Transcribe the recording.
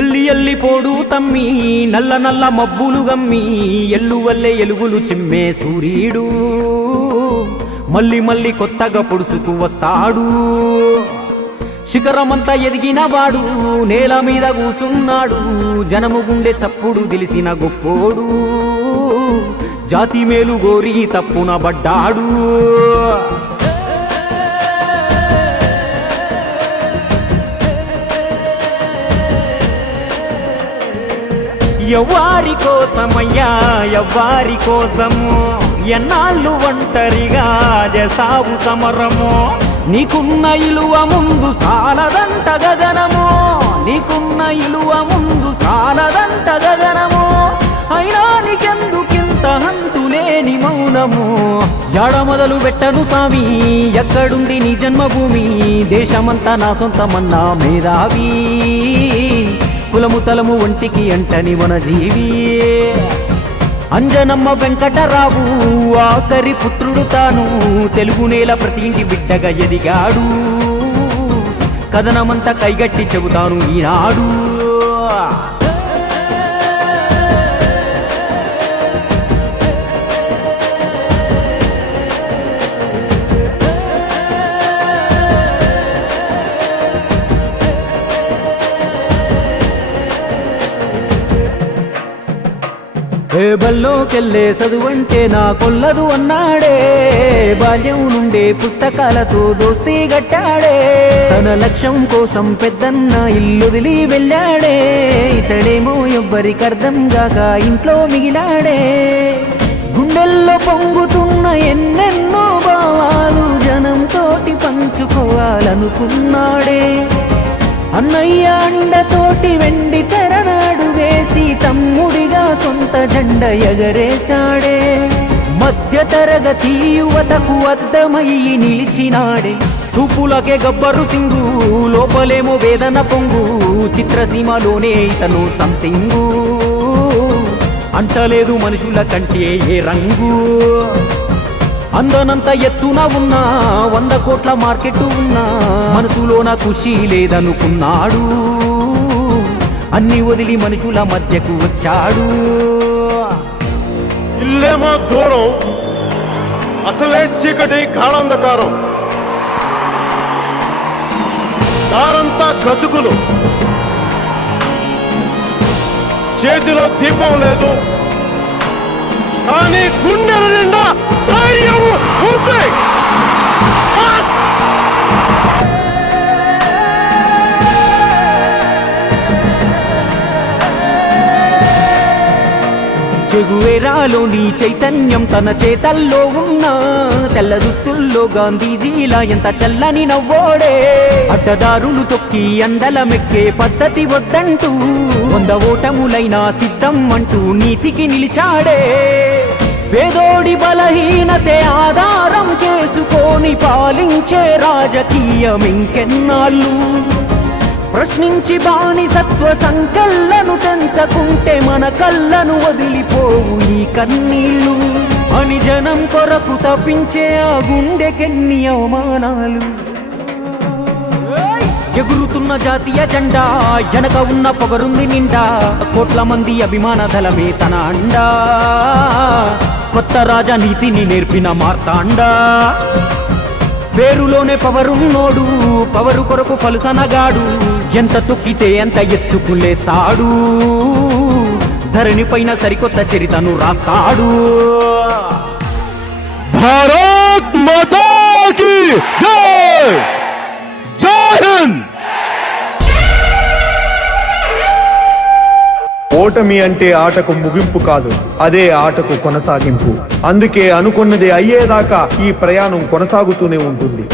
ఎల్లి ఎల్లి పోడు తమ్మి నల్ల నల్ల మబ్బులు గమ్మి ఎల్లు ఎలుగులు చిమ్మే సూర్యుడు మళ్ళీ మళ్ళీ కొత్తగా పొడుసుకు వస్తాడు శిఖరమంతా ఎదిగిన వాడు నేల మీద కూసున్నాడు జనము గుండె చప్పుడు తెలిసిన గొప్పోడు జాతి మేలు గోరి తప్పున పడ్డాడు ఎవ్వారి కోసమయ్యా ఎవ్వారి కోసము ఎన్నాళ్ళు ఒంటరిగా జసావు సమరము నీకున్న ఇలువ ముందు సాలదంట గగనము నీకున్న ఇలువ ముందు సాలదంట గగనము అయినా నీకెందుకింత హంతులేని మౌనము యాడ మొదలు పెట్టను స్వామి ఎక్కడుంది నీ జన్మభూమి దేశమంతా నా సొంతమన్నా మేధావి కులము తలము ఒంటికి అంటని మన జీవి అంజనమ్మ వెంకటరావు ఆఖరి పుత్రుడు తాను తెలుగు నేల ప్రతి ఇంటి బిడ్డగా ఎదిగాడు కథనమంతా కైగట్టి చెబుతాను ఈనాడు ఏ బల్లోకెళ్ళే చదువంటే నా కొల్లదు అన్నాడే బాల్యం నుండే పుస్తకాలతో దోస్తీ గట్టాడే తన లక్ష్యం కోసం పెద్దన్న ఇల్లు ఇల్లుదిలి వెళ్ళాడే ఇతడేమో అర్థం గాక ఇంట్లో మిగిలాడే గుండెల్లో పొంగుతున్న ఎన్నెన్నో భావాలు జనంతోటి పంచుకోవాలనుకున్నాడే అన్నయ్య అండతోటి వెండి తెరనాడు వేసి తమ్ముడిగా సొంత జెండ ఎగరేశాడే మధ్య తరగతి యువతకు అర్థమయ్యి నిలిచినాడే సూపులకే గబ్బరు సింగు లోపలేమో వేదన పొంగు చిత్రసీమలోనే ఇతను సంతింగు అంటలేదు మనుషుల కంటే ఏ రంగు అందనంత ఎత్తున ఉన్నా వంద కోట్ల మార్కెట్ ఉన్నా నా ఖుషి లేదనుకున్నాడు అన్ని వదిలి మనుషుల మధ్యకు వచ్చాడు ఇల్లేమో దూరం అసలే చీకటి గాఢంధకారం దారంతా గతుకులు చేతిలో దీపం లేదు కానీ గుండెలని చెగువేరాలో నీ చైతన్యం తన చేతల్లో ఉన్నా తెల్ల దుస్తుల్లో గాంధీజీలా ఎంత చల్లని నవ్వోడే అడ్డదారులు తొక్కి అందల మెక్కే పద్ధతి వద్దంటూ వంద ఓటములైనా సిద్ధం అంటూ నీతికి నిలిచాడే పేదోడి బలహీనతే ఆధారం చేసుకొని పాలించే రాజకీయం ఇంకెన్నాళ్ళు ప్రశ్నించి బానిసత్వ సంకల్లను తెంచకుంటే మన కళ్ళను వదిలిపోవు ఈ కన్నీళ్ళు అని జనం కొరకు తప్పించే ఆ గుండెకెన్ని అవమానాలు ఎగురుతున్న జాతీయ జెండా వెనక ఉన్న పొగరుంది నిండా కోట్ల మంది అభిమాన దళమే తన అండా కొత్త రాజనీతిని నేర్పిన మార్తాండా పేరులోనే పవరున్నోడు పవరు కొరకు పలుసనగాడు ఎంత తొక్కితే ఎంత ఎత్తుకు లేస్తాడు ధరణి పైన సరికొత్త చరితను రాస్తాడు భారత్ మాతాకి జై ఓటమి అంటే ఆటకు ముగింపు కాదు అదే ఆటకు కొనసాగింపు అందుకే అనుకున్నది అయ్యేదాకా ఈ ప్రయాణం కొనసాగుతూనే ఉంటుంది